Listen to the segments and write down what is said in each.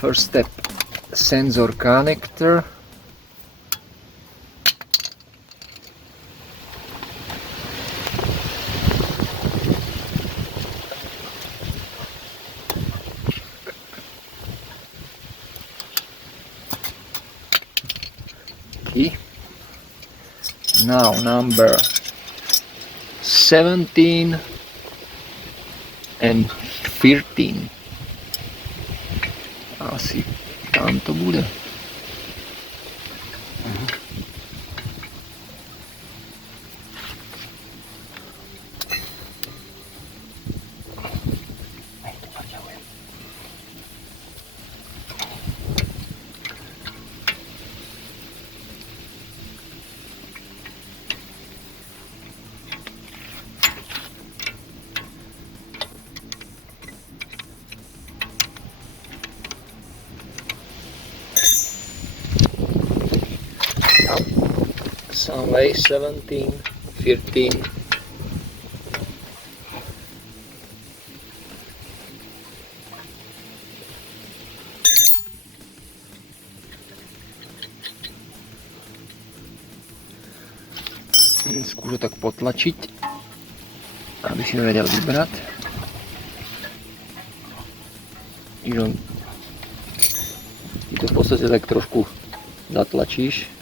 First step, sensor connector. Key. Now number 17 and 13. Asi tam to bude. Some way 17, 15. Skúšu tak potlačiť, aby si to vedel vybrať. Ty to v podstate tak trošku zatlačíš.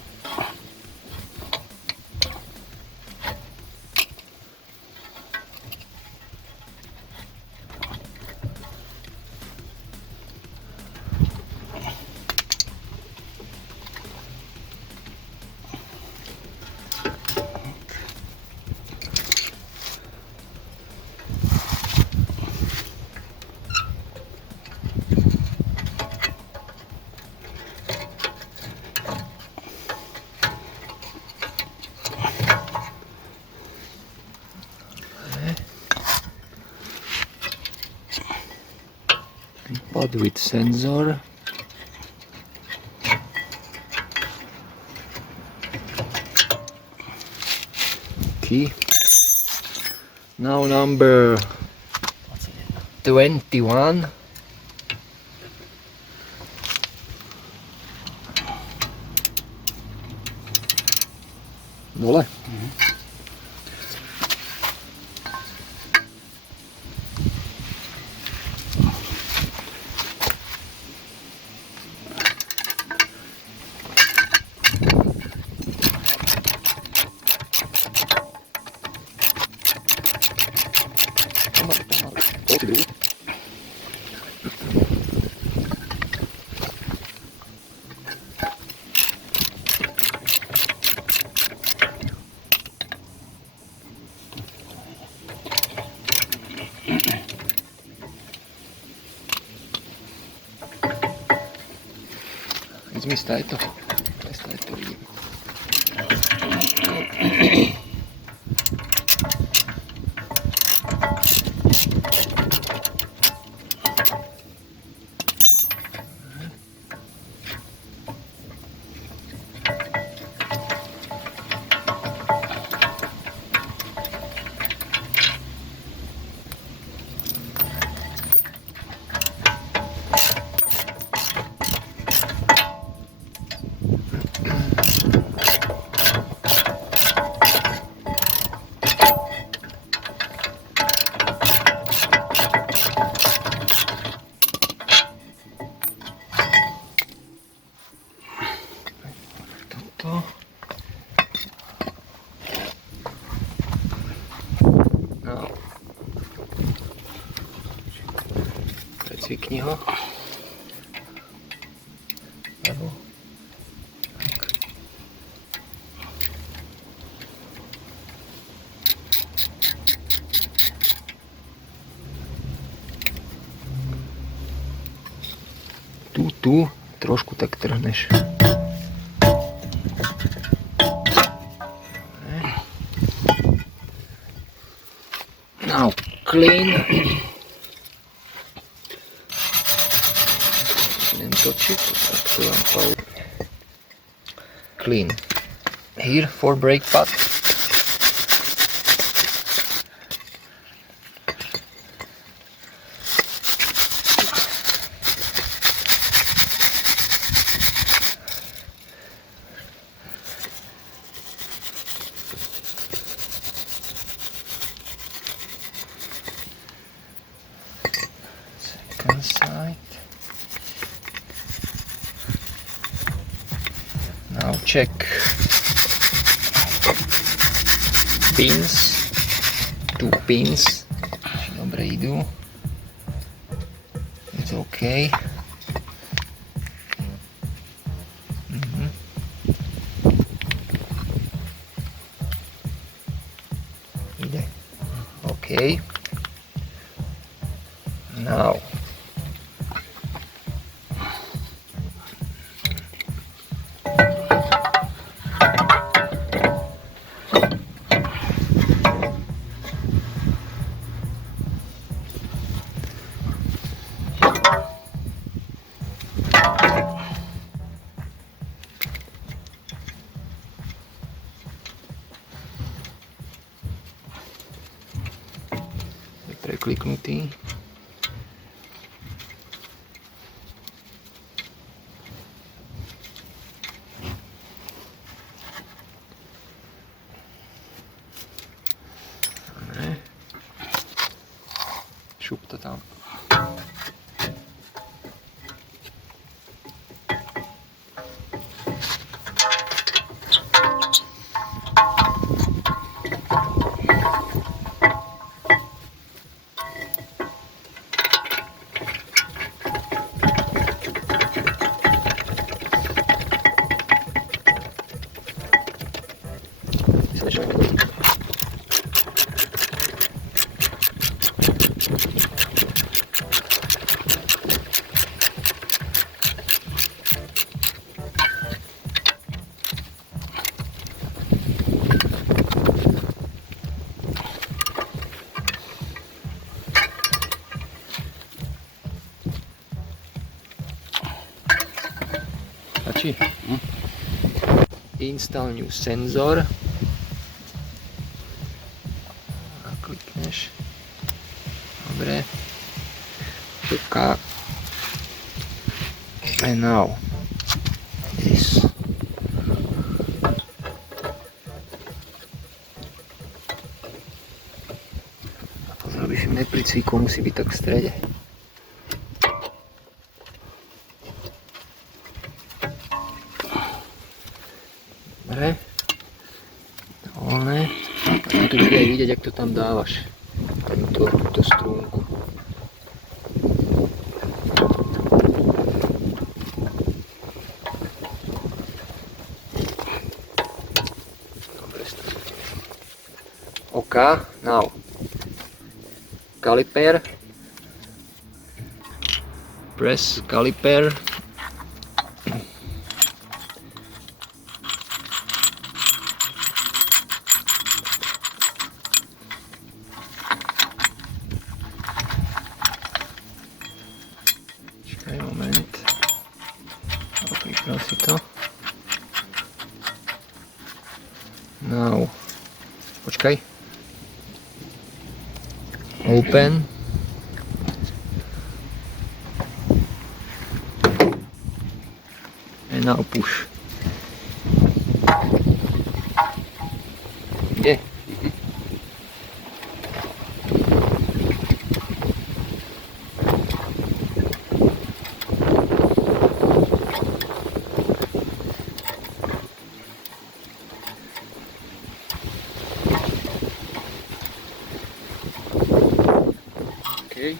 Pod with sensor. Key. Now number 21. Dole. Mistä to? Tästä ei tuli. No. Precvikni ho. Lebo. Tak. Tu trošku tak trhneš. Now clean. Točiť, tak to vám clean. Here for brake pad. second side. Now check pins, 2 pins, či dobre idú. It's OK. Ide. OK. Now je prekliknutý. Šup to tam. Stačí? Install new sensor. A klikneš. Dobre. OK. And now this. Pozor, aby si nepricvíkol, musí byť tak v strede. Dobre. Dovolené. A tu bude aj vidieť, jak to tam dávaš. Túto strúnku. Dobre, OK, now. Caliper. Press caliper. Moment. Kliknul si to. Now. Počkaj. Open. And now push. Ide. Okay.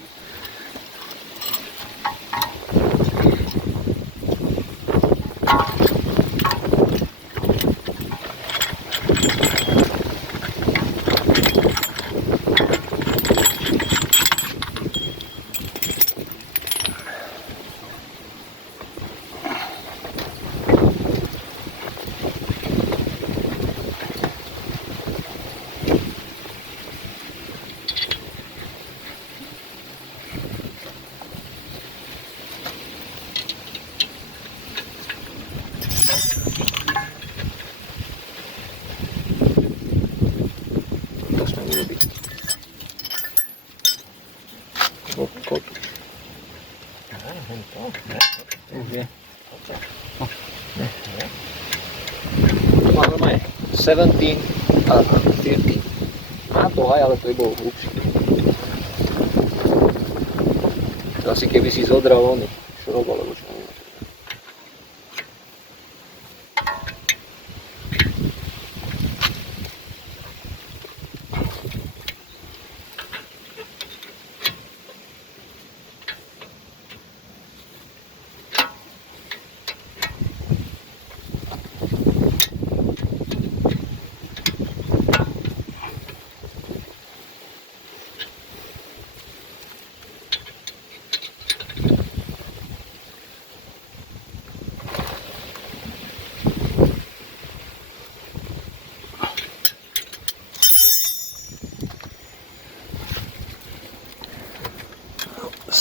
To má normálne 17 a 30. Má to aj, ale to je bol hlubší. Asi keby si zodral ony šrob alebo čo.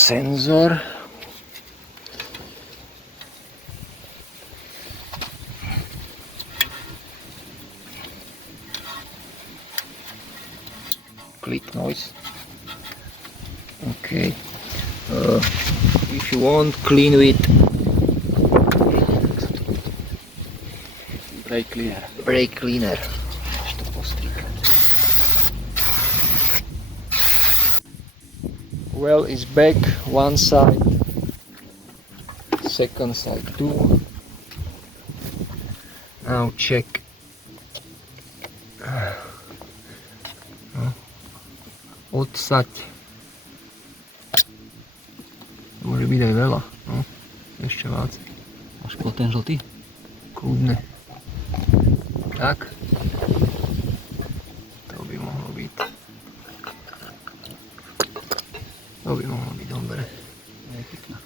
Senzor. Click noise. Okay. If you want, clean with Brake cleaner. brake cleaner. To postrikať. Well is back, one side, second side too. Now check. Odsaď. Môže byť aj veľa, no. Ešte viac. Až po ten žltý? Kľudne. Tak. To by mohlo byť. To by mohlo byť dobre. Je pekná.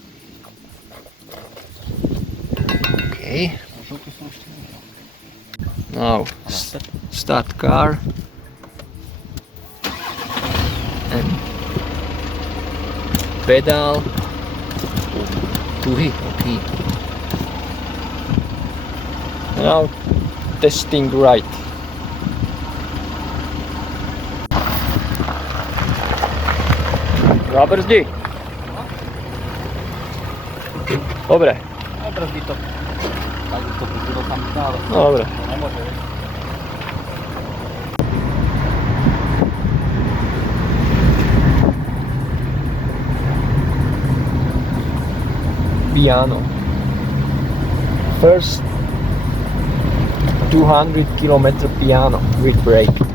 OK. A žltú som ešte nevidel. Now, start car. And pedal. Tuhý, OK. Now, testing right. Zabrzdi. Dobre. Nebrzdí to. Tak už to brzdilo tam stále. Dobre. To nemôže, vieš. Piano. First 200 km piano with brake.